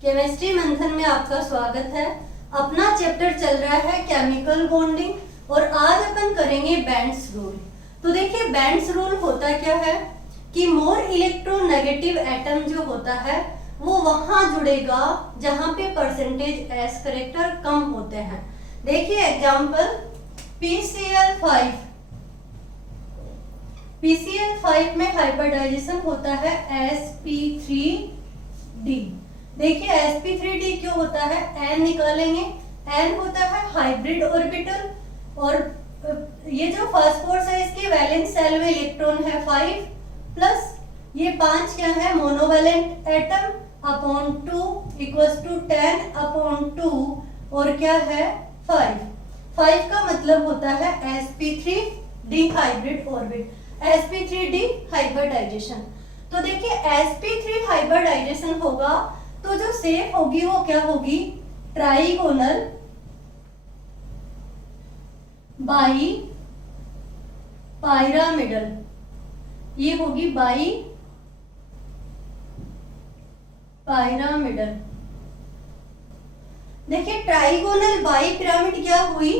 Chemistry मंथन में आपका स्वागत है। अपना चैप्टर चल रहा है केमिकल बॉन्डिंग और आज अपन करेंगे बेंड्स रूल। तो देखिए बेंड्स रूल होता क्या है कि मोर इलेक्ट्रोनेगेटिव एटम जो होता है वो वहां जुड़ेगा जहां पे परसेंटेज एस करेक्टर कम होते हैं। देखिए एग्जांपल PCl5 में हाइब्रिडाइजेशन होता है sp3d। देखिए sp3d क्यों होता है, n निकालेंगे, n होता है हाइब्रिड ऑर्बिटल और ये जो फास्फोरस है इसके वैलेंस सेल में इलेक्ट्रॉन है 5 प्लस ये 5 क्या है monovalent atom upon 2 equals to 10/2 और क्या है 5 का मतलब होता है sp3d hybrid orbit, sp3d hybridisation. तो देखिए sp3 हाइब्रिडाइजेशन होगा तो जो शेप होगी वो क्या होगी, ट्राइगोनल बाई पायरामिडल, ये होगी बाई पायरामिडल। देखिए ट्राइगोनल बाई पिरामिड क्या हुई,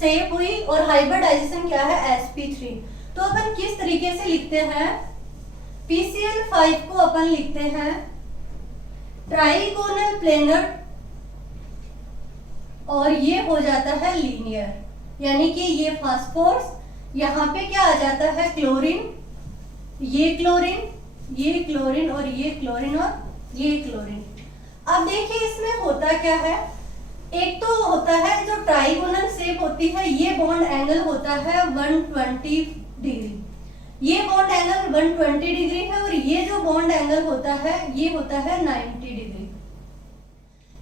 शेप हुई और हाइब्रिडाइजेशन क्या है sp3। तो अपन किस तरीके से लिखते हैं, PCl5 को अपन लिखते हैं ट्राइगोनल प्लेनर और ये हो जाता है लीनियर, यानी कि ये फास्फोरस यहाँ पे क्या आ जाता है क्लोरीन, ये क्लोरीन, ये क्लोरीन और ये क्लोरीन और ये क्लोरीन। अब देखिए इसमें होता क्या है, एक तो होता है जो ट्राइगोनल शेप होती है ये बॉन्ड एंगल होता है 120 डिग्री, ये बॉन्ड एंगल 120 डिग्री है और ये जो बॉन्ड एंगल होता है ये होता है 90 डिग्री।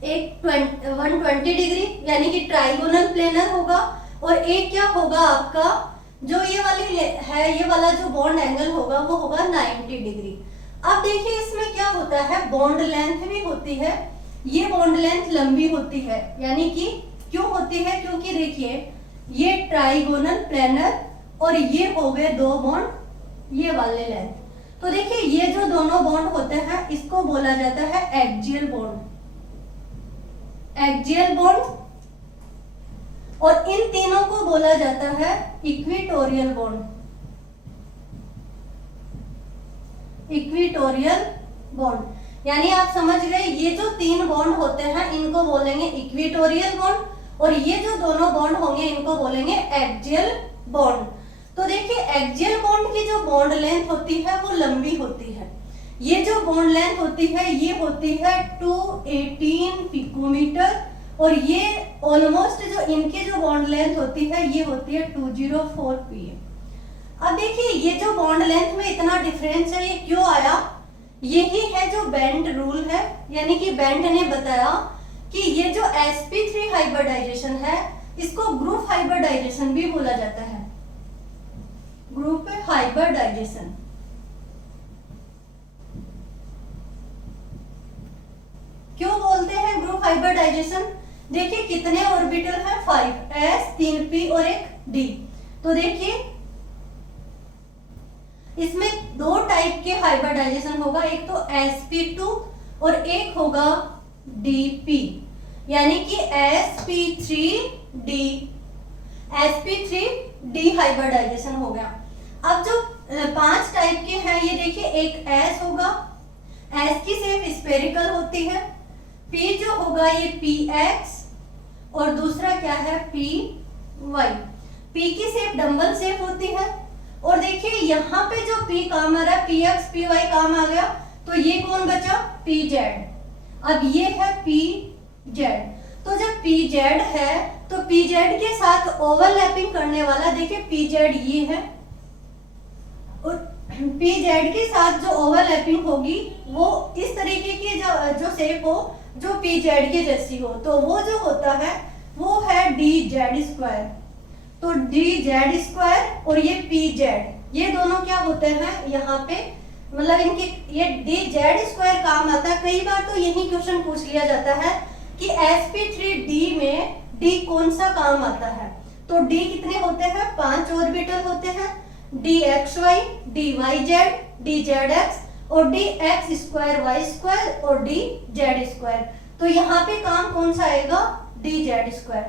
एक 120 डिग्री यानी कि ट्राइगोनल प्लेनर होगा और एक क्या होगा आपका जो ये वाली है, ये वाला जो बॉन्ड एंगल होगा वो होगा 90 डिग्री। अब देखिए इसमें क्या होता है, बॉन्ड लेंथ भी होती है, ये बॉन्ड लेंथ लंबी होती है, यानी कि क्यों होती है, क्योंकि देखिए ये ट्राइगोनल प्लेनर और ये हो गए दो बॉन्ड ये वाले लेंथ। तो देखिए ये जो दोनों बॉन्ड होते हैं इसको बोला जाता है एक्सियल बॉन्ड, एक्सियल बॉन्ड, और इन तीनों को बोला जाता है इक्वेटोरियल बॉन्ड, इक्वेटोरियल बॉन्ड। यानी आप समझ गए ये जो तीन बॉन्ड होते हैं इनको बोलेंगे इक्वेटोरियल बॉन्ड और ये जो दोनों बॉन्ड होंगे इनको बोलेंगे एक्सियल बॉन्ड। तो देखिए एक्सियल बॉन्ड की जो बॉन्ड लेंथ होती है वो लंबी होती है, ये जो बॉन्ड लेंथ होती है ये होती है 218 पिकोमीटर और ये ऑलमोस्ट जो इनकी जो बॉन्ड लेंथ होती है ये होती है 204 pm। अब देखिए ये जो बॉन्ड लेंथ में इतना डिफरेंस है ये क्यों आया, यही है जो बेंड रूल है, यानी कि बेंड ने बताया कि ये जो sp3 हाइब्रिडाइजेशन है इसको ग्रुप हाइब्रिडाइजेशन भी बोला जाता है, ग्रुप हाइब्रिडाइजेशन। क्यों बोलते हैं ग्रुप हाइब्रिडाइजेशन, देखिए कितने ऑर्बिटल हैं 5 s 3 p और एक d। तो देखिए इसमें दो टाइप के हाइब्रिडाइजेशन होगा, एक तो sp2 और एक होगा dp, यानी कि sp3d हाइब्रिडाइजेशन हो गया। अब जो 5 टाइप के हैं ये देखिए, एक s होगा, s की शेप स्फेरिकल होती है, p जो होगा ये px और दूसरा क्या है py, p की शेप डंबल शेप होती है और देखिए यहाँ पे जो p काम आ रहा है px py काम आ गया तो ये कौन बचा pz। अब ये है pz, तो जब pz है तो pz के साथ ओवरलैपिंग करने वाला देखिए pz ये है और pz के साथ जो ओवरलैपिंग होगी वो इस तरीके की जो शेप हो जो pz के जैसी हो, तो वो जो होता है वो है dz²। तो dz² और ये pz ये दोनों क्या होते हैं यहाँ पे, मतलब इनके ये dz² काम आता है। कई बार तो यही क्वेश्चन पूछ लिया जाता है कि sp3d में d कौन सा काम आता है, तो d कितने होते हैं 5 ऑर्बिटल होते हैं, dxy dyz dzx और D X square Y square और डी जेड स्क्वायर। तो यहाँ पे काम कौन सा आएगा, डी जेड स्क्वायर।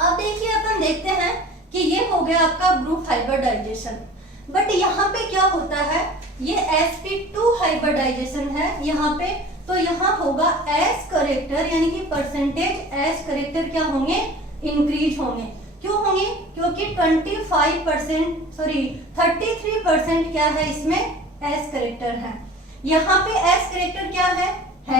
अब देखिए अपन देखते हैं कि ये हो गया आपका ग्रुप हाइब्रिडाइजेशन, बट यहाँ पे क्या होता है, ये sp2 हाइब्रिडाइजेशन है यहाँ पे, तो यहाँ होगा एस करेक्टर यानी कि परसेंटेज एस करेक्टर क्या होंगे, इंक्रीज होंगे। क्यों होंगे, क्योंकि 33% क्या है इसमें एस करेक्टर है। यहाँ पे एस करेक्टर क्या है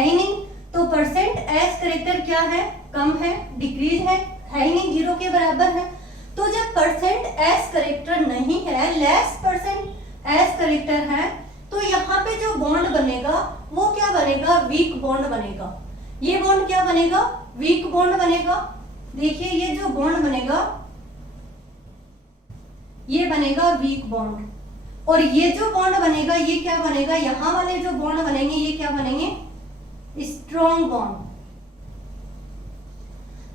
ही नहीं, तो परसेंट एस करेक्टर क्या है, कम है, डिक्रीज है ही नहीं, 0 के बराबर है। तो जब परसेंट एस करेक्टर नहीं है, लेस परसेंट एस करेक्टर है, तो यहाँ पे जो बॉन्ड बनेगा वो क्या बनेगा, वीक बॉन्ड बनेगा। ये बॉन्ड क्या बनेगा, वीक बॉन्ड बनेगा। देखिए ये जो बॉन्ड बनेगा ये बनेगा वीक बॉन्ड, और ये जो बॉन्ड बनेगा ये क्या बनेगा, यहाँ वाले जो बॉन्ड बनेंगे ये क्या बनेंगे, स्ट्रॉन्ग बॉन्ड।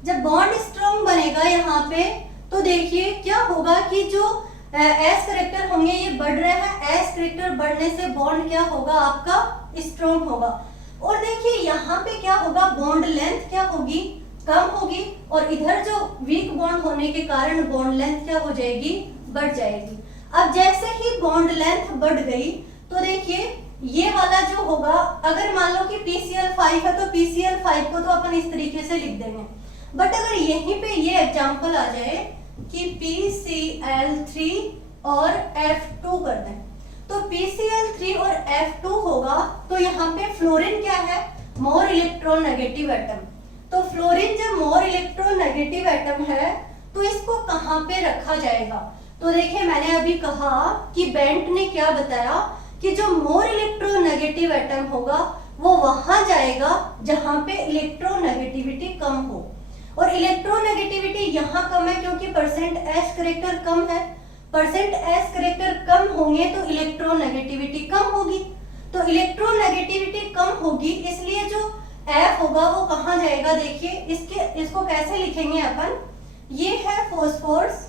जब बॉन्ड स्ट्रॉन्ग बनेगा यहाँ पे, तो देखिए क्या होगा कि जो एस करेक्टर होंगे ये बढ़ रहे हैं, एस करेक्टर बढ़ने से बॉन्ड क्या होगा आपका, स्ट्रॉन्ग होगा। और देखिए यहाँ पे क्या होगा, बॉन्ड लेंथ क्या होगी, कम होगी, और इधर जो वीक बॉन्ड होने के कारण बॉन्ड लेंथ क्या हो जाएगी, बढ़ जाएगी। अब जैसे ही बॉन्ड लेंथ बढ़ गई, तो देखिए ये वाला जो होगा, अगर मान लो कि PCl5 है तो PCl5 को तो अपन इस तरीके से लिख देंगे, बट अगर यहीं पे ये एग्जांपल आ जाए कि PCl3 और F2 कर दें, तो PCl3 और F2 होगा, तो यहाँ पे फ्लोरीन क्या है, मोर इलेक्ट्रोनेगेटिव एटम। तो फ्लोरीन जब मोर इलेक्ट्रोनेगेटिव एटम है, तो इसको कहाँ पे रखा जाएगा, तो देखिए मैंने अभी कहा कि बेंट ने क्या बताया कि जो मोर इलेक्ट्रोनेगेटिव एटम होगा वो वहां जाएगा जहां पे इलेक्ट्रोनेगेटिविटी कम हो, और इलेक्ट्रोनेगेटिविटी यहाँ कम है क्योंकि परसेंट एस करेक्टर कम है। परसेंट एस करेक्टर कम होंगे तो इलेक्ट्रोनेगेटिविटी कम होगी, तो इलेक्ट्रोनेगेटिविटी कम होगी, इसलिए जो एफ होगा वो कहाँ जाएगा, देखिए इसको कैसे लिखेंगे अपन, ये है फॉस्फोरस,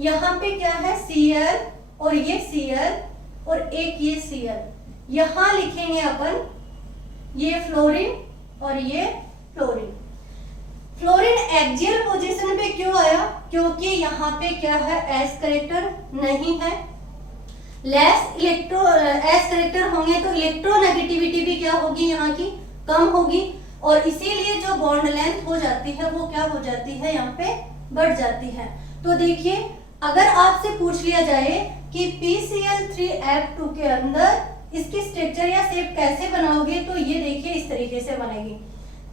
यहाँ पे क्या है Cl और ये Cl और एक ये Cl, यहाँ लिखेंगे अपन ये फ्लोरीन और ये फ्लोरीन। फ्लोरीन एक्सियल पोजीशन पे क्यों आया, क्योंकि यहाँ पे क्या है, एस करेक्टर नहीं है, लेस एस करेक्टर होंगे तो इलेक्ट्रोनेगेटिविटी भी क्या होगी, यहाँ की कम होगी, और इसीलिए जो बॉन्ड लेंथ हो जाती है वो क्या हो जाती है, यहाँ पे बढ़ जाती है। तो देखिए अगर आपसे पूछ लिया जाए कि PCl3F2 के अंदर इसकी स्ट्रक्चर या शेप कैसे बनाओगे, तो ये देखिए इस तरीके से बनेगी।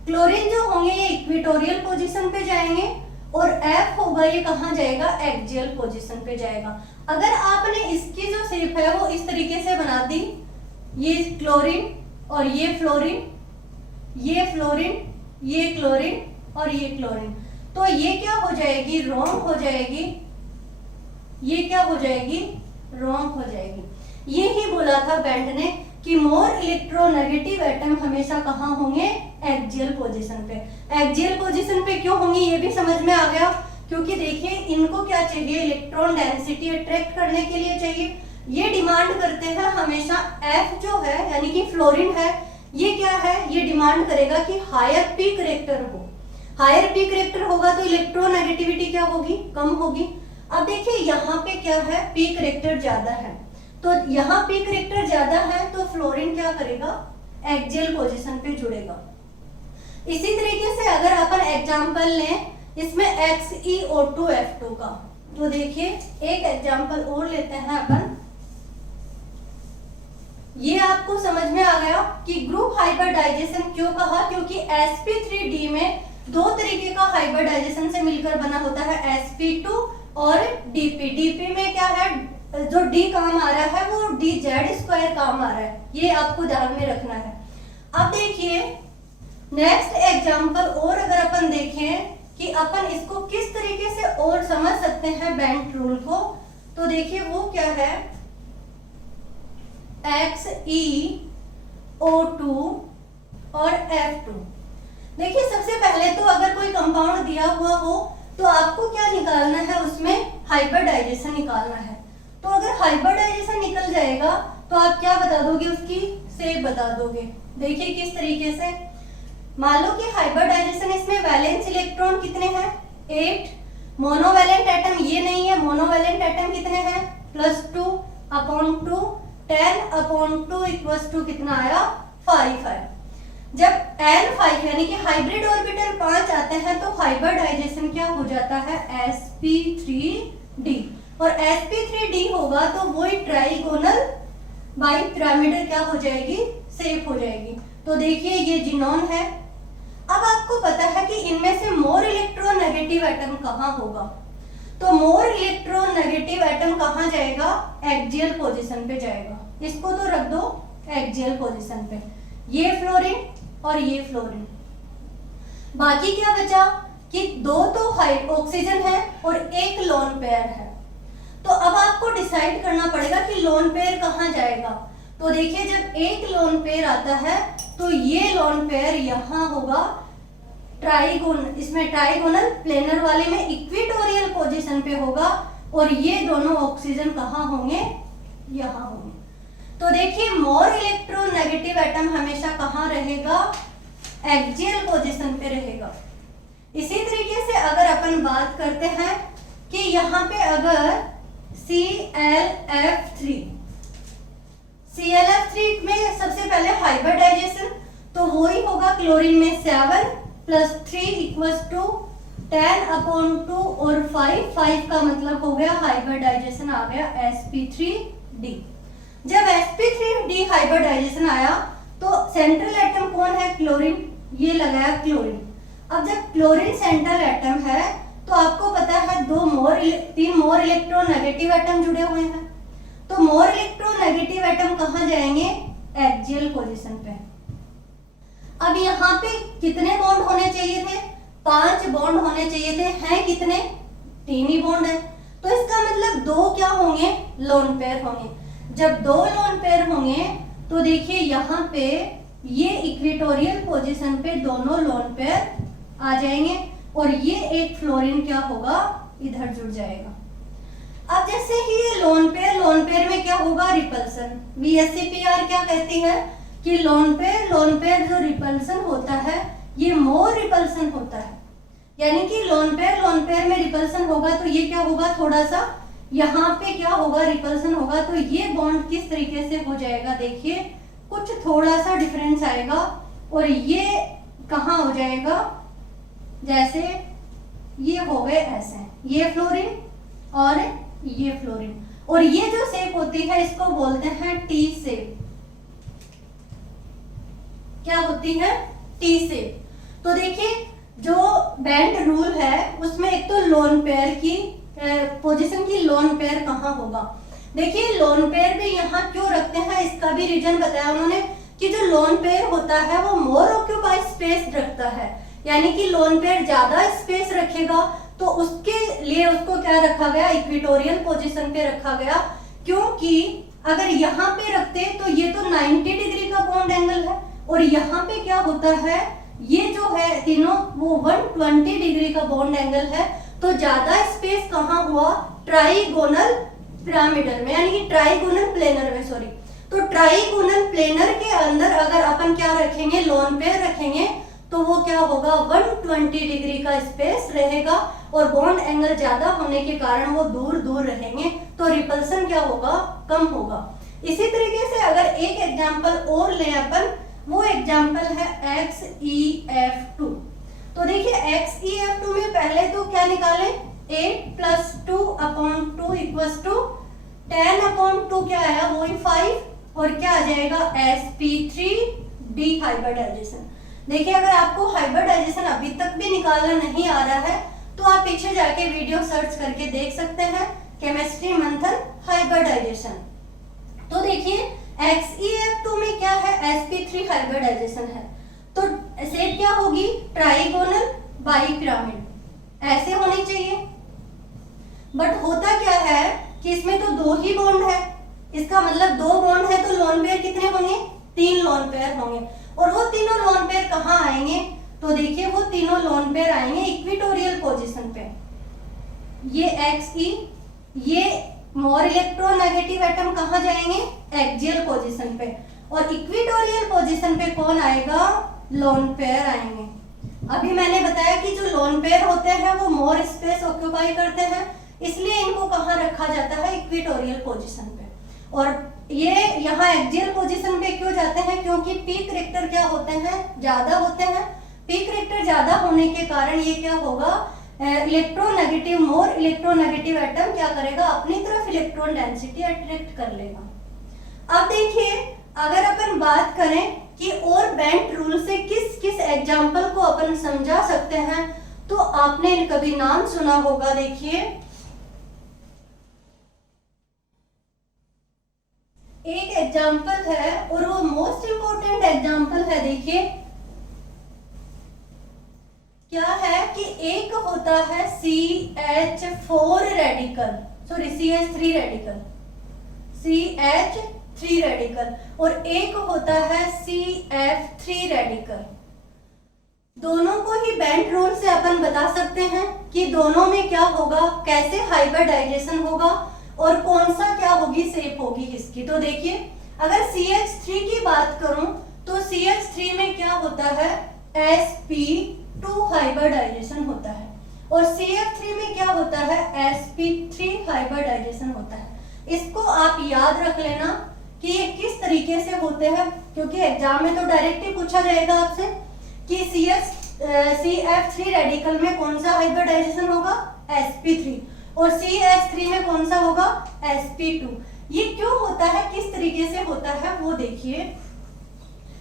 क्लोरीन जो होंगे ये इक्वेटोरियल पोजीशन पे जाएंगे, और F होगा ये कहाँ जाएगा, एक्सियल पोजीशन पे जाएगा। अगर आपने इसकी जो शेप है वो इस तरीके से बना दी, ये क्लोरीन और ये फ्लोरीन, ये फ्लोरीन, ये क्लोरीन और ये क्लोरीन, तो ये क्या हो जाएगी, रॉन्ग हो जाएगी, ये क्या हो जाएगी, रॉन्ग हो जाएगी। ये ही बोला था बेंट ने कि मोर इलेक्ट्रोनेगेटिव एटम हमेशा कहाँ होंगे, एक्सियल पोजीशन पे। एक्सियल पोजीशन पे क्यों होंगे ये भी समझ में आ गया, क्योंकि देखिए इनको क्या चाहिए, इलेक्ट्रॉन डेंसिटी अट्रैक्ट करने के लिए चाहिए, ये डिमांड करते हैं हमेशा। F जो है यानी कि फ्लोरीन है, ये क्या है, ये डिमांड करेगा कि हायर पी करेक्टर हो, हायर पी करेक्टर होगा तो इलेक्ट्रोनेगेटिविटी क्या होगी, कम होगी। अब देखिए यहाँ पे क्या है, पी करेक्टर ज्यादा है, तो यहाँ पी करेक्टर ज्यादा है तो फ्लोरीन क्या करेगा, एक्सियल पोजीशन पे जुड़ेगा। इसी तरीके से अगर अपन एग्जांपल लें इसमें XeO2F2 का, तो देखिए एक एग्जांपल और लेते हैं अपन, ये आपको समझ में आ गया कि ग्रुप हाइब्रिडाइजेशन क्यों कहा, क्योंकि sp3d में दो तरीके का हाइब्रिडाइजेशन से मिलकर बना होता है, sp2 और dp। dp में क्या है, जो d काम आ रहा है वो dz² काम आ रहा है, ये आपको ध्यान में रखना है। अब देखिए नेक्स्ट एग्जांपल और अगर अपन देखें कि अपन इसको किस तरीके से और समझ सकते हैं बेंट रूल को, तो देखिए वो क्या है, XeO2 और F2। देखिए सबसे पहले तो अगर कोई कंपाउंड दिया हुआ हो तो आपको क्या निकालना है, उसमें हाइब्रिडाइजेशन निकालना है। तो अगर हाइब्रिडाइजेशन निकल जाएगा तो आप क्या बता दोगे, उसकी शेप बता दोगे। देखिए किस तरीके से, मान लो कि हाइब्रिडाइजेशन, इसमें वैलेंस इलेक्ट्रॉन कितने हैं 8, मोनोवैलेंट एटम ये नहीं है, मोनोवैलेंट एटम कितने हैं +2/2, 10/2 इक्वल्स टू कितना आया 5 है। जब n 5 यानी कि हाइब्रिड ऑर्बिटल 5 आते हैं तो हाइब्रिडाइजेशन क्या हो जाता है sp3d, और sp3d होगा तो वही ट्राइगोनल बाइपिरामिडल क्या हो जाएगी, शेप हो जाएगी। तो देखिए ये जिनोन है। अब आपको पता है कि इनमें से मोर इलेक्ट्रोनेगेटिव एटम कहाँ होगा, तो मोर इलेक्ट्रोनेगेटिव एटम कहाँ जाएगा, एक्सियल पोजीशन पे जाएगा। इसको तो रख दो एक्सियल पोजीशन पे, ये फ्लोरीन और ये फ्लोरीन। बाकी क्या बचा कि 2 तो ऑक्सीजन है और 1 लोन पेयर है। तो अब आपको डिसाइड करना पड़ेगा कि लोन पेयर कहाँ जाएगा। तो देखिए जब 1 लोन पेयर आता है तो ये लोन पेयर यहाँ होगा इसमें ट्राइगोनल प्लेनर वाले में इक्वेटोरियल पोजीशन पे होगा, और ये दोनों ऑक्सीजन कहाँ होंगे, यहाँ होंगे। तो देखिए मोर इलेक्ट्रोनेगेटिव एटम हमेशा कहाँ रहेगा, एक्सियल पोजीशन पे रहेगा। इसी तरीके से अगर अपन बात करते हैं कि यहाँ पे अगर ClF3 में सबसे पहले हाइब्रिडाइजेशन, तो वो ही होगा क्लोरीन में 7 + 3 इक्वल्स टू 10/2 और 5 का मतलब हो गया हाइब्रिडाइजेशन आ गया sp3d। जब sp3d हाइब्रिडाइजेशन आया तो सेंट्रल एटम कौन है, क्लोरीन, ये लगाया क्लोरीन। अब जब क्लोरीन सेंट्रल एटम है तो आपको पता है 3 मोर इलेक्ट्रोनेगेटिव एटम जुड़े हुए हैं, तो मोर इलेक्ट्रोनेगेटिव एटम कहाँ जाएंगे, एक्सियल पोजीशन पे। अब यहाँ पे कितने बॉन्ड होने चाहिए थे, 5 बॉन्ड होने चाहिए थे, हैं कितने, 3 ही बॉन्ड है। तो इसका मतलब 2 क्या होंगे, लोन पेयर होंगे। जब 2 लोन पेयर होंगे तो देखिए यहाँ पे ये इक्वेटोरियल पोजीशन पे दोनों लोन पेयर आ जाएंगे, और ये एक फ्लोरीन क्या होगा, इधर जुड़ जाएगा। अब जैसे ही ये लोन पेयर में क्या होगा, रिपल्सन। VSEPR क्या कहती है कि लोन पेयर जो रिपल्सन होता है ये मोर रिपल्सन होता है, यानी कि लोन पेयर में रिपल्सन होगा तो ये क्या होगा, थोड़ा सा यहाँ पे क्या होगा, रिपल्सन होगा, तो ये बॉन्ड किस तरीके से हो जाएगा, देखिए कुछ थोड़ा सा डिफरेंस आएगा, और ये कहाँ हो जाएगा, जैसे ये हो गए ऐसे, ये फ्लोरीन और ये फ्लोरीन, और ये जो शेप होती है इसको बोलते हैं टी शेप। क्या होती है, टी शेप। तो देखिए जो बैंड रूल है उसमें एक तो लोन पेयर की पोजीशन की, लोन पेयर कहाँ होगा। देखिए लोन पेयर भी यहाँ क्यों रखते हैं, इसका भी रीजन बताया उन्होंने कि जो लोन पेयर होता है वो मोर ऑक्यूपाइड स्पेस रखता है, यानी कि लोन पेयर ज्यादा स्पेस रखेगा, तो उसके लिए उसको क्या रखा गया, इक्वेटोरियल पोजीशन पे रखा गया। क्योंकि अगर यहाँ पे रखते तो ये तो 90 डिग्री का बॉन्ड एंगल है, और यहाँ पे क्या होता है, ये जो है तीनों वो 120 डिग्री का बॉन्ड एंगल है, तो ज्यादा स्पेस कहाँ हुआ, ट्राइगोनल पिरामिडल में, यानी कि ट्राइगोनल प्लेनर में, सॉरी। तो ट्राइगोनल प्लेनर के अंदर अगर अपन क्या रखेंगे, लोन पेयर रखेंगे, तो वो क्या होगा, 120 डिग्री का स्पेस रहेगा, और बॉन्ड एंगल ज्यादा होने के कारण वो दूर दूर रहेंगे, तो रिपल्सन क्या होगा, कम होगा। इसी तरीके से अगर एक एग्जांपल और लें अपन, वो एग्जांपल है XeF2। तो देखिए XeF2 में पहले तो क्या निकालें, 8 + 2/2 इक्वल्स टू 10/2 क्या आया, वही 5, और क्या आ जाएगा, sp3d हाइब्रिडाइजेशन। देखिए अगर आपको हाइब्रिडाइजेशन अभी तक भी निकालना नहीं आ रहा है तो आप पीछे जाके वीडियो सर्च करके देख सकते हैं, केमिस्ट्री मंथन हाइब्रिडाइजेशन। तो देखिए XeF2 में क्या है, sp3 हाइब्रिडाइजेशन है, तो शेप क्या होगी, ट्राइगोनल बाइपिरामिड, ऐसे होनी चाहिए। बट होता क्या है कि इसमें तो 2 ही बॉन्ड है, इसका मतलब 2 बॉन्ड है, तो लोन पेयर कितने होंगे, 3 लोन पेयर होंगे, और वो तीनों लोन पेयर कहाँ आएंगे, तो देखिए वो तीनों लोन पेयर आएंगे इक्वेटोरियल पोजीशन पे। ये Xe, ये मोर इलेक्ट्रोनेगेटिव एटम कहाँ जाएंगे, एक्सियल पोजीशन पे, और इक्वेटोरियल पोजीशन पे कौन आएगा, लोन पेयर आएंगे। अभी मैंने बताया कि जो लोन पेयर होते हैं वो मोर स्पेस ऑक्यूपाई करते हैं, इसलिए इनको कहाँ रखा जाता है, इक्वेटोरियल पोजीशन पे। और ये यहाँ एक्सियल पोजीशन पे क्यों जाते हैं, क्योंकि पी करेक्टर क्या होते हैं, ज्यादा होते हैं। पी करेक्टर ज्यादा होने के कारण ये क्या होगा, इलेक्ट्रोनेगेटिव, मोर इलेक्ट्रोनेगेटिव एटम क्या करेगा, अपनी तरफ इलेक्ट्रॉन डेंसिटी अट्रैक्ट कर लेगा। अब देखिए अगर अपन बात करें कि और बेंट रूल से किस किस एग्जाम्पल को अपन समझा सकते हैं, तो आपने कभी नाम सुना होगा, देखिए एक एग्जाम्पल है और वो मोस्ट इंपोर्टेंट एग्जाम्पल है। देखिए क्या है कि एक होता है CH4 radical, sorry CH3 radical, CH3 radical, और एक होता है CF3 रेडिकल। दोनों को ही बेंट रूल से अपन बता सकते हैं कि दोनों में क्या होगा, कैसे हाइब्रिडाइजेशन होगा और कौन सा क्या होगी, शेप होगी इसकी। तो देखिए अगर CH3 की बात करूं तो CH3 में क्या होता है, sp2 हाइब्रिडाइजेशन होता है, और CF3 में क्या होता है, sp3 हाइब्रिडाइजेशन होता है। इसको आप याद रख लेना कि ये किस तरीके से होते हैं, क्योंकि एग्जाम में तो डायरेक्ट ही पूछा जाएगा आपसे कि CF3 रेडिकल में कौन सा हाइब्रिडाइजेशन होगा, sp3, और CH3 में कौन सा होगा, sp2। ये क्यों होता है, किस तरीके से होता है वो देखिए।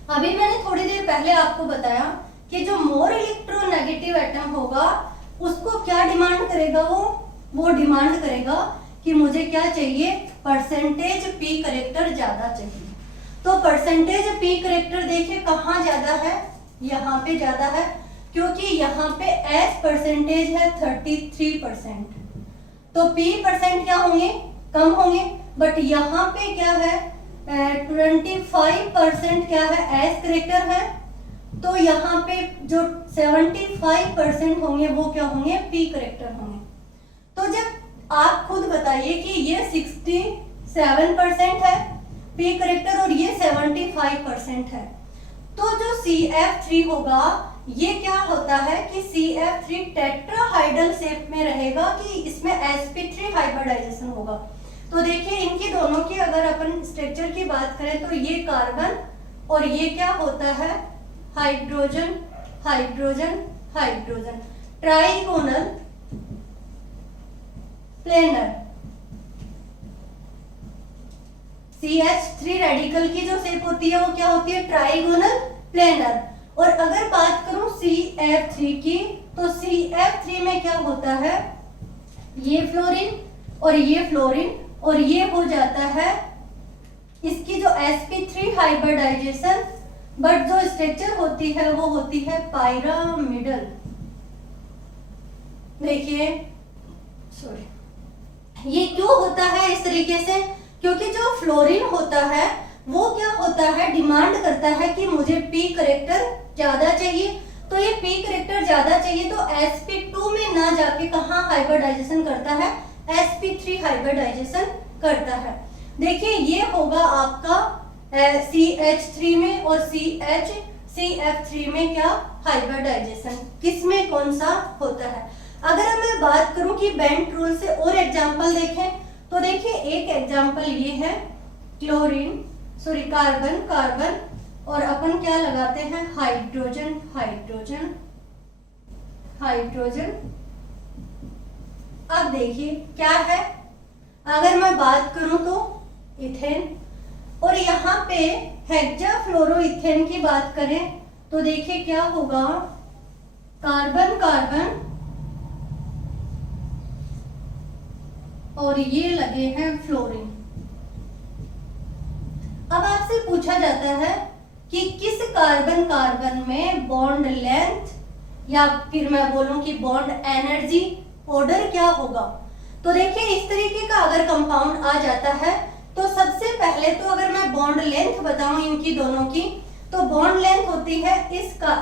अभी मैंने थोड़ी देर पहले आपको बताया कि जो मोर इलेक्ट्रोनेगेटिव एटम होगा उसको क्या डिमांड करेगा, वो डिमांड करेगा कि मुझे क्या चाहिए, परसेंटेज पी करेक्टर ज्यादा चाहिए। तो परसेंटेज पी करेक्टर देखिए कहाँ ज्यादा है, यहाँ पे ज्यादा है, क्योंकि यहाँ पे एस परसेंटेज है 33%, तो पी परसेंट क्या होंगे, कम होंगे। बट यहाँ पे क्या है 25% क्या है, एस करेक्टर है, तो यहाँ पे जो 75% होंगे वो क्या होंगे, पी करेक्टर होंगे। तो जब आप खुद बताइए कि ये 67% है पी करेक्टर और ये 75% है, तो जो CF3 होगा ये क्या होता है कि CF3 टेट्राहाइड्रल शेप में रहेगा, कि इसमें sp3 हाइब्रिडाइजेशन होगा। तो देखिए इनकी दोनों की अगर अपन स्ट्रक्चर की बात करें तो ये कार्बन और ये क्या होता है, hydrogen hydrogen hydrogen, trigonal planar. CH3 radical की जो शेप होती है वो क्या होती है, ट्राइगोनल प्लेनर। और अगर बात करूं CF3 की, तो CF3 में क्या होता है, ये फ्लोरीन और ये फ्लोरीन, और ये हो जाता है इसकी जो sp3 हाइब्रिडाइजेशन, बट जो स्ट्रक्चर होती है वो होती है पायरामिडल। देखिए सॉरी, ये क्यों होता है इस तरीके से, क्योंकि जो फ्लोरीन होता है वो क्या होता है, डिमांड करता है कि मुझे पी करेक्टर ज्यादा चाहिए। तो ये पी करेक्टर ज्यादा चाहिए तो sp2 में ना जाके कहाँ हाइब्रिडाइजेशन करता है, sp3 हाइब्रिडाइजेशन करता है। देखिए ये होगा आपका CH3 में, और CF3 में क्या हाइब्रिडाइजेशन, किसमें कौन सा होता है। अगर मैं बात करूं कि बेंट रूल से और एग्जांपल देखें, तो देखिए एक एग्जांपल ये है क्लोरीन, सॉरी कार्बन कार्बन, और अपन क्या लगाते हैं, हाइड्रोजन हाइड्रोजन हाइड्रोजन। अब देखिए क्या है, अगर मैं बात करूं तो इथेन, और यहाँ पे हेक्साफ्लोरोइथेन की बात करें तो देखिए क्या होगा, कार्बन कार्बन और ये लगे हैं फ्लोरीन। अब आपसे पूछा जाता है कि किस कार्बन कार्बन में बॉन्ड लेंथ, या फिर मैं बोलूं कि बॉन्ड एनर्जी ऑर्डर क्या होगा। तो देखिए इस तरीके का अगर कंपाउंड आ जाता है तो सबसे पहले तो अगर मैं बॉन्ड लेंथ बताऊं इनकी दोनों की, तो बॉन्ड लेंथ होती है इसका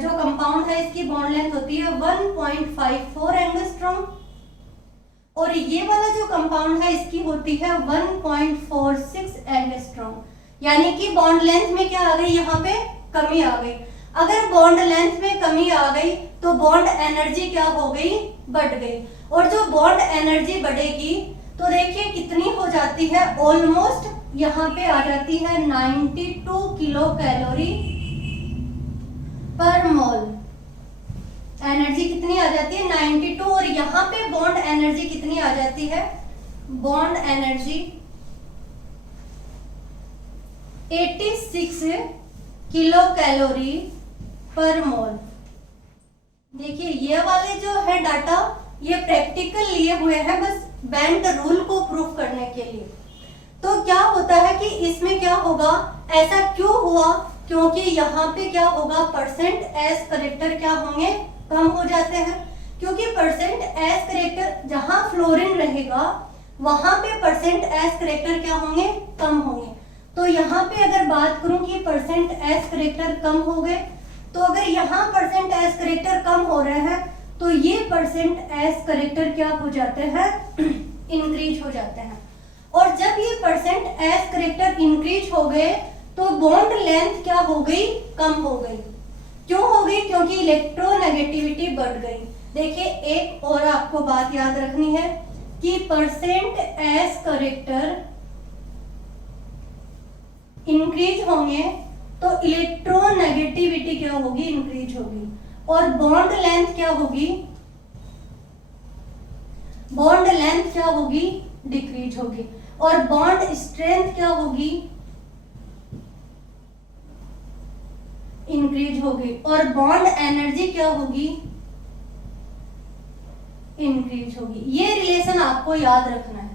जो कंपाउंड है इसकी बॉन्ड लेंथ होती है 1.54 एंगस्ट्रॉम, और ये वाला जो कंपाउंड है इसकी होती है 1.46 एंगस्ट्रॉम, यानी कि बॉन्ड लेंथ में क्या आ गई, यहाँ पे कमी आ गई। अगर बॉन्ड लेंथ में कमी आ गई तो बॉन्ड एनर्जी क्या हो गई, बढ़ गई। और जो बॉन्ड एनर्जी बढ़ेगी तो देखिए कितनी हो जाती है, ऑलमोस्ट यहाँ पे आ जाती है 92 किलो कैलोरी पर मोल। एनर्जी कितनी आ जाती है 92, और यहाँ पे बॉन्ड एनर्जी कितनी आ जाती है, बॉन्ड एनर्जी 86 किलो कैलोरी पर मोल। देखिए ये वाले जो है डाटा ये प्रैक्टिकल लिए हुए हैं बस बेंट रूल को प्रूव करने के लिए। तो क्या होता है कि इसमें क्या होगा, ऐसा क्यों हुआ, क्योंकि यहाँ पे क्या होगा, परसेंट एस करेक्टर क्या होंगे, कम हो जाते हैं। क्योंकि परसेंट एस करेक्टर जहां फ्लोरीन रहेगा वहां पे परसेंट एस करेक्टर क्या होंगे, कम होंगे। तो यहाँ पे अगर बात करूं कि परसेंट एस करेक्टर कम हो गए, तो अगर यहाँ परसेंट एस करेक्टर कम हो रहे हैं तो ये परसेंट एस करेक्टर क्या हो जाते हैं, इंक्रीज हो जाते हैं। और जब ये परसेंट एस करेक्टर इंक्रीज हो गए तो बॉन्ड लेंथ क्या हो गई, कम हो गई। क्यों हो गई, क्योंकि इलेक्ट्रोनेगेटिविटी बढ़ गई। देखिए एक और आपको बात याद रखनी है कि परसेंट एस करेक्टर इंक्रीज होंगे तो इलेक्ट्रोनेगेटिविटी क्या होगी, इंक्रीज होगी। और बॉन्ड लेंथ क्या होगी, बॉन्ड लेंथ क्या होगी, डिक्रीज होगी। और बॉन्ड स्ट्रेंथ क्या होगी, इंक्रीज होगी। और बॉन्ड एनर्जी क्या होगी, इंक्रीज होगी। ये रिलेशन आपको याद रखना है।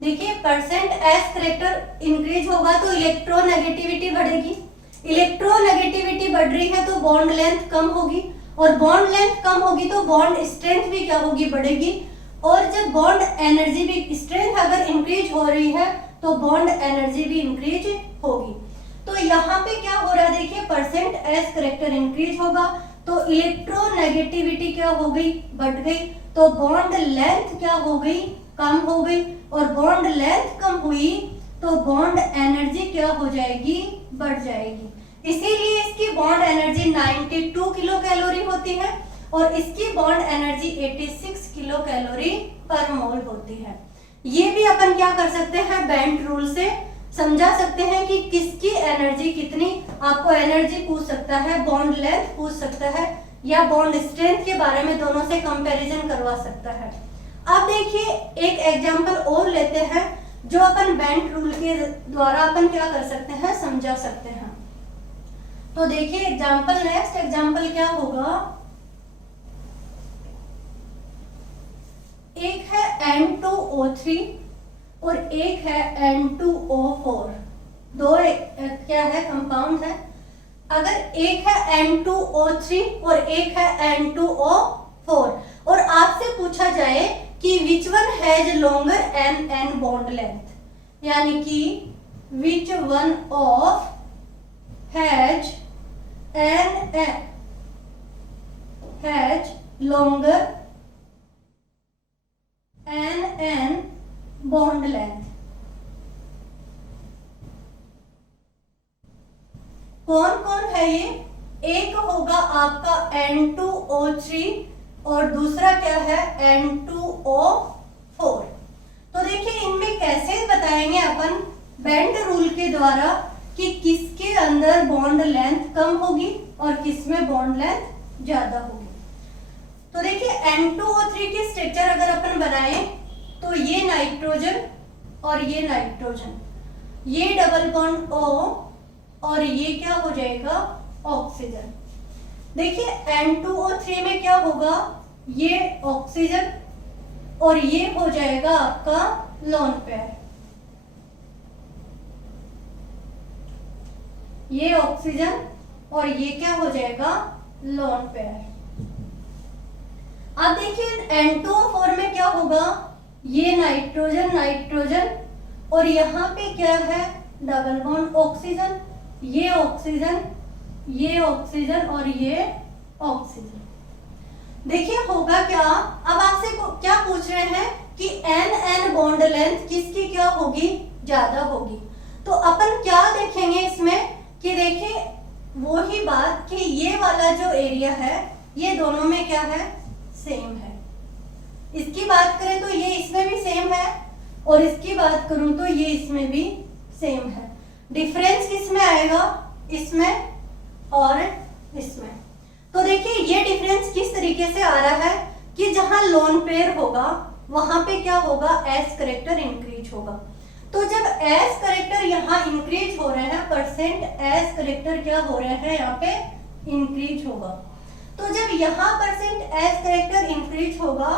देखिए परसेंट एस करेक्टर इंक्रीज होगा तो इलेक्ट्रोनेगेटिविटी बढ़ेगी, इलेक्ट्रोनेगेटिविटी बढ़ रही है तो बॉन्ड लेंथ कम होगी, और बॉन्ड लेंथ कम होगी तो बॉन्ड स्ट्रेंथ भी क्या होगी, बढ़ेगी। और जब बॉन्ड एनर्जी भी, स्ट्रेंथ अगर इंक्रीज हो रही है तो बॉन्ड एनर्जी भी इंक्रीज होगी। तो यहाँ पे क्या हो रहा है, देखिए परसेंट एस करेक्टर इंक्रीज होगा तो इलेक्ट्रोनेगेटिविटी क्या हो गई, बढ़ गई। तो बॉन्ड लेंथ क्या हो गई, कम हो गई। और बॉन्ड लेंथ कम हुई तो बॉन्ड एनर्जी क्या हो जाएगी, बढ़ जाएगी। इसीलिए इसकी बॉन्ड एनर्जी 92 किलो कैलोरी होती है और इसकी बॉन्ड एनर्जी 86 किलो कैलोरी पर मोल होती है। ये भी अपन क्या कर सकते हैं, बेंट रूल से समझा सकते हैं कि किसकी एनर्जी कितनी। आपको एनर्जी पूछ सकता है, बॉन्ड लेंथ पूछ सकता है, या बॉन्ड स्ट्रेंथ के बारे में दोनों से कंपैरिजन करवा सकता है। अब देखिए एक एग्जांपल और लेते हैं जो अपन बेंट रूल के द्वारा अपन क्या कर सकते हैं, समझा सकते हैं। तो देखिए एग्जांपल, नेक्स्ट एग्जांपल क्या होगा, एक है N2O3 और एक है N2O4। दो क्या है, कंपाउंड है। अगर एक है N2O3 और एक है N2O4 और आपसे पूछा जाए कि which one has longer N bond length, यानी कि which one of has longer N bond length, कौन कौन है ये, एक होगा आपका N2O3 और दूसरा क्या है N2O4। तो देखिए इनमें कैसे बताएंगे अपन बेंट रूल के द्वारा कि किसके अंदर बॉन्ड लेंथ कम होगी और किसमें बॉन्ड लेंथ ज्यादा होगी। तो देखिए N2O3 की स्ट्रक्चर अगर अपन बनाएं तो ये नाइट्रोजन और ये नाइट्रोजन, ये डबल बॉन्ड O और ये क्या हो जाएगा, ऑक्सीजन। देखिए N2O3 में क्या होगा, ये ऑक्सीजन और ये हो जाएगा आपका लोन पेयर, ये ऑक्सीजन और ये क्या हो जाएगा, लोन पेयर। अब देखिए N2O4 में क्या होगा, ये नाइट्रोजन नाइट्रोजन और यहाँ पे क्या है, डबल बॉन्ड ऑक्सीजन, ये ऑक्सीजन और ये ऑक्सीजन। देखिए होगा क्या, अब आपसे क्या पूछ रहे हैं कि एन बॉन्ड लेंथ किसकी क्या होगी, ज्यादा होगी। तो अपन क्या देखेंगे इसमें कि देखिए वो ही बात कि ये वाला जो एरिया है ये दोनों में क्या है, सेम है। इसकी बात करें तो ये इसमें भी सेम है और इसकी बात करूं तो ये इसमें भी सेम है। डिफरेंस किसमें आएगा, इसमें और इसमें। तो देखिए ये डिफरेंस किस तरीके से आ रहा है कि जहां लोन पेयर होगा वहां पे क्या होगा, एस करेक्टर इंक्रीज होगा। तो जब एस करेक्टर यहाँ इंक्रीज हो रहे हैं, परसेंट एस करेक्टर क्या हो रहे हैं, यहाँ पे इंक्रीज होगा। तो जब यहाँ परसेंट एस करेक्टर इंक्रीज होगा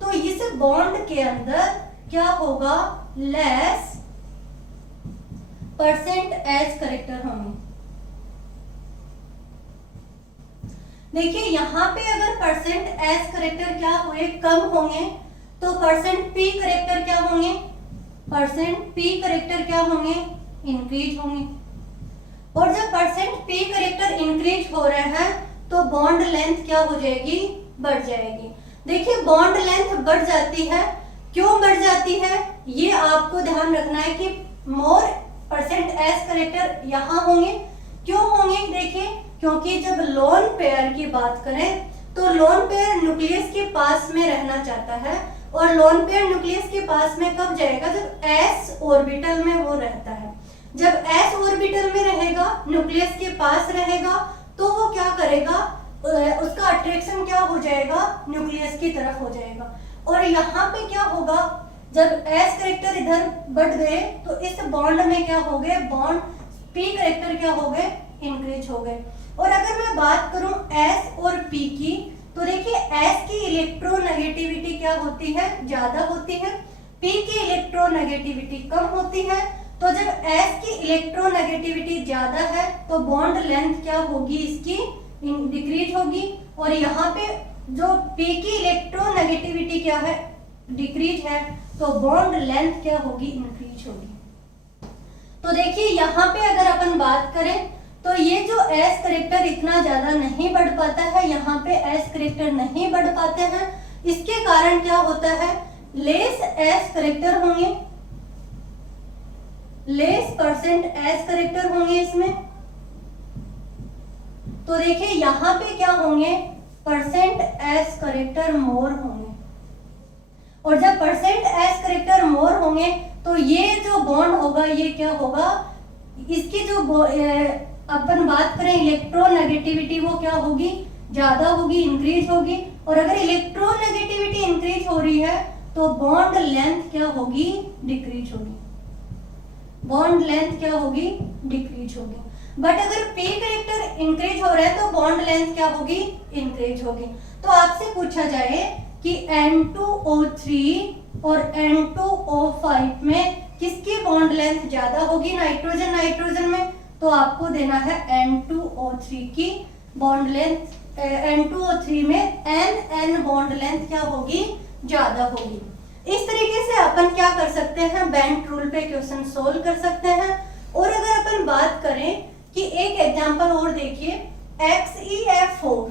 तो इस बॉन्ड के अंदर क्या होगा, लेस परसेंट एस करेक्टर होंगे। देखिए यहाँ पे अगर परसेंट एस करेक्टर क्या हुए, कम होंगे, तो परसेंट पी करेक्टर क्या होंगे, परसेंट पी करेक्टर क्या होंगे, इंक्रीज होंगे। और जब परसेंट पी करेक्टर इंक्रीज हो रहे हैं तो बॉन्ड लेंथ क्या हो जाएगी, बढ़ जाएगी। देखिए बॉन्ड लेंथ बढ़ जाती है, क्यों बढ़ जाती है ये आपको ध्यान रखना है कि मोर परसेंट एस करेक्टर यहाँ होंगे। क्यों होंगे, देखिए क्योंकि जब लोन पेयर की बात करें तो लोन पेयर न्यूक्लियस के पास में रहना चाहता है, और लोन पेयर न्यूक्लियस के पास में कब जाएगा, जब एस ऑर्बिटल में वो रहता है। जब एस ऑर्बिटल में रहेगा, न्यूक्लियस के पास रहेगा, तो वो क्या करेगा, उसका अट्रैक्शन क्या हो जाएगा, न्यूक्लियस की तरफ हो जाएगा। और यहाँ पे क्या होगा, जब एस करेक्टर इधर बढ़ गए तो इस बॉन्ड में क्या हो गए, बॉन्ड पी करेक्टर क्या हो गए, इंक्रीज हो गए। और अगर मैं बात करूं एस और पी की, तो देखिए एस की इलेक्ट्रोनेगेटिविटी क्या होती है, ज्यादा होती है, पी की इलेक्ट्रोनेगेटिविटी कम होती है। तो जब एस की इलेक्ट्रोनेगेटिविटी ज्यादा है तो बॉन्ड लेंथ क्या होगी, इसकी डिक्रीज होगी। और यहाँ पे जो पी की इलेक्ट्रोनेगेटिविटी क्या है, डिक्रीज है, तो बॉन्ड लेंथ क्या होगी, इंक्रीज होगी। तो देखिए यहाँ पे अगर अपन बात करें तो ये जो एस करेक्टर इतना ज्यादा नहीं बढ़ पाता है, यहाँ पे एस करेक्टर नहीं बढ़ पाते हैं। इसके कारण क्या होता है, लेस एस करेक्टर होंगे, लेस परसेंट एस करेक्टर होंगे इसमें। तो देखिए यहाँ पे क्या होंगे, परसेंट एस करेक्टर मोर होंगे। और जब परसेंट एस करेक्टर मोर होंगे तो ये जो बॉन्ड होगा ये क्या होगा, इसकी जो अपन बात करें इलेक्ट्रोनेगेटिविटी वो क्या होगी, ज्यादा होगी, इंक्रीज होगी। और अगर इलेक्ट्रोनेगेटिविटी इंक्रीज हो रही है तो बॉन्ड लेंथ क्या होगी, डिक्रीज होगी, बॉन्ड लेंथ क्या होगी, डिक्रीज होगी। बट अगर पी करेक्टर इंक्रीज हो रहा है तो बॉन्ड लेंथ क्या होगी, इंक्रीज होगी। तो आपसे पूछा जाए कि N2O3 और N2O5 में किसकी बॉन्ड लेंथ ज्यादा होगी, नाइट्रोजन नाइट्रोजन में, तो आपको देना है N2O3 की बॉन्ड लेंथ, N2O3 में N बॉन्ड लेंथ क्या होगी, ज्यादा होगी। इस तरीके से अपन क्या कर सकते हैं, बेंट रूल पे क्वेश्चन सोल्व कर सकते हैं। और अगर अपन बात करें कि एक एग्जांपल और देखिए, XeF4,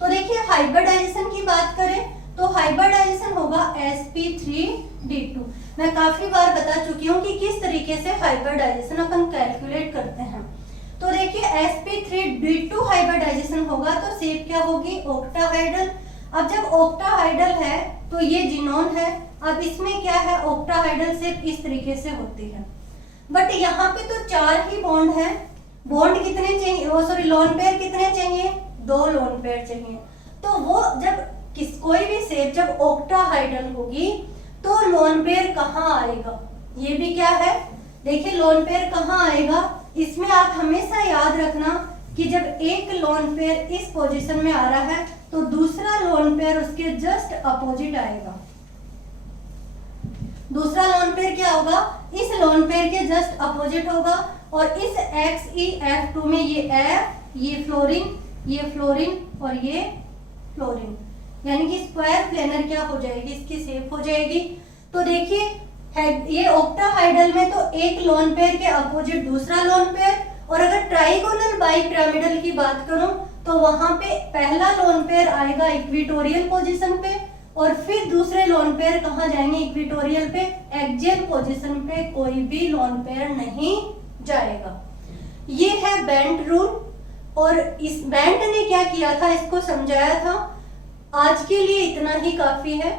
तो देखिए हाइब्रिडाइजेशन की बात करें तो हाइब्रिडाइजेशन होगा sp3d2। मैं काफी बार बता चुकी हूँ कि किस तरीके से हाइब्रिडाइजेशन अपन कैलकुलेट करते हैं। तो देखिए sp3d2 हाइब्रिडाइजेशन होगा तो शेप क्या होगी, ऑक्टाहाइड्रल। अब जब ऑक्टाहाइड्रल है तो ये जिनोन है, अब इसमें क्या है, ऑक्टाहाइड्रल शेप इस तरीके से होती है। बट यहाँ पे तो 4 ही बॉन्ड है, बॉन्ड कितने चाहिए, सॉरी लोन पेयर कितने चाहिए, 2 लोन पेयर चाहिए। तो वो जब कोई भी शेप जब ऑक्टाहाइड्रल होगी तो लोन पेयर कहाँ आएगा, ये भी क्या है, देखिए लोन पेयर कहाँ आएगा। इसमें आप हमेशा याद रखना कि जब एक लोन पेयर इस पोजीशन में आ रहा है तो दूसरा लोन पेयर उसके जस्ट अपोजिट आएगा। दूसरा लोन पेयर क्या होगा, इस लोन पेयर के जस्ट अपोजिट होगा। और इस XeF2 में ये F, ये फ्लोरीन, ये फ्लोरीन और ये फ्लोरीन, यानी कि स्क्वायर प्लेनर क्या हो जाएगी, इसकी शेप हो जाएगी। तो देखिए ये ऑक्टाहाइड्रल में तो एक लोन पेयर के अपोजिट दूसरा लोन पेयर, और अगर ट्राइगोनल बाइपिरामिडल की बात करूं तो वहां पे पहला लोन पेयर आएगा इक्वेटोरियल पोजीशन पे और फिर दूसरे लोन पेयर कहाँ जाएंगे, इक्वेटोरियल पे, एक्सियल पोजीशन पे कोई भी लोन पेयर नहीं जाएगा। ये है बेंट रूल और इस बेंट ने क्या किया था, इसको समझाया था। आज के लिए इतना ही काफी है।